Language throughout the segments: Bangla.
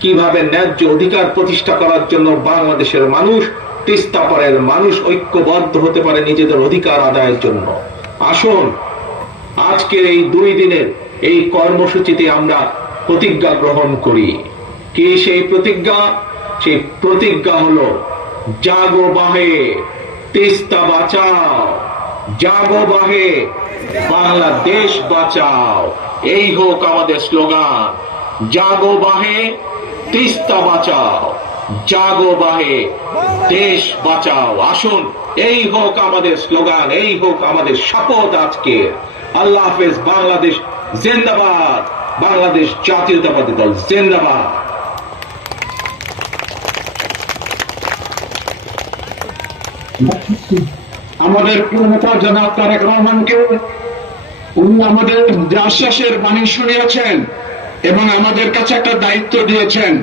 কীভাবে ন্যায্য অধিকার প্রতিষ্ঠা করার জন্য বাংলাদেশের মানুষ, তিস্তা পারের মানুষ ঐক্যবদ্ধ হতে পারে নিজেদের অধিকার আদায়ের জন্য। আসুন, আজকের এই দুই দিনের এই কর্মসূচিতে আমরা প্রতিজ্ঞা গ্রহণ করি। কি সেই প্রতিজ্ঞা? সেই প্রতিজ্ঞা হলো, জাগো বাহে, তিস্তা বাঁচাও। জাগো বাহে, বাংলাদেশ বাঁচাও। এই হোক আমাদের স্লোগান। জাগো বাহে, তিস্তা বাঁচাও। জাগো বাহে, দেশ বাঁচাও। আসুন, এই হোক আমাদের স্লোগান, এই হোক আমাদের শপথ আজকে। আল্লাহ হাফেজ, বাংলাদেশ জিন্দাবাদ। বাংলাদেশ জাতীয়তাবাদী দল জিন্দাবাদ। আমাদের নেতা জনাব তারেক রহমানকে, উনি আমাদের যে আশ্বাসের বাণী শুনিয়েছেন এবং আমাদের কাছে একটা দায়িত্ব দিয়েছেন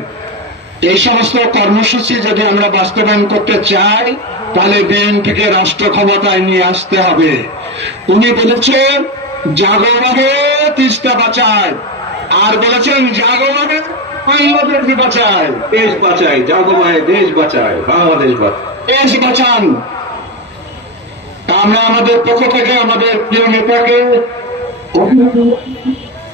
এই সমস্ত কর্মসূচি যদি আমরা বাস্তবায়ন করতে চাই তাহলে বিএনপিকে রাষ্ট্র ক্ষমতায় নিয়ে আসতে হবে। উনি বলেছেন জাগরণে তিস্তা বাঁচায়। আর বলেছেন জাগরণে বাংলাদেশ বাঁচায়। দেশ দেশ বাঁচাই বাংলাদেশ দেশ বাঁচান। আমরা আমাদের পক্ষ থেকে আমাদের প্রিয় নেতাকে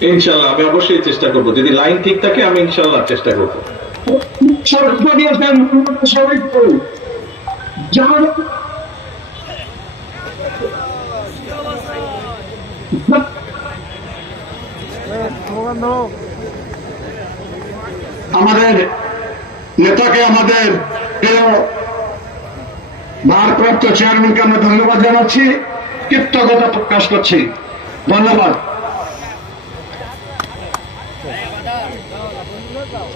ইনশাল্লাহ আমি অবশ্যই চেষ্টা করব। যদি লাইন ঠিক থাকে, আমি ইনশাল্লাহ চেষ্টা করব। আমাদের নেতাকে, আমাদের ভারপ্রাপ্ত চেয়ারম্যানকে আমরা ধন্যবাদ জানাচ্ছি, কৃতজ্ঞতা প্রকাশ করছি। ধন্যবাদ। যাও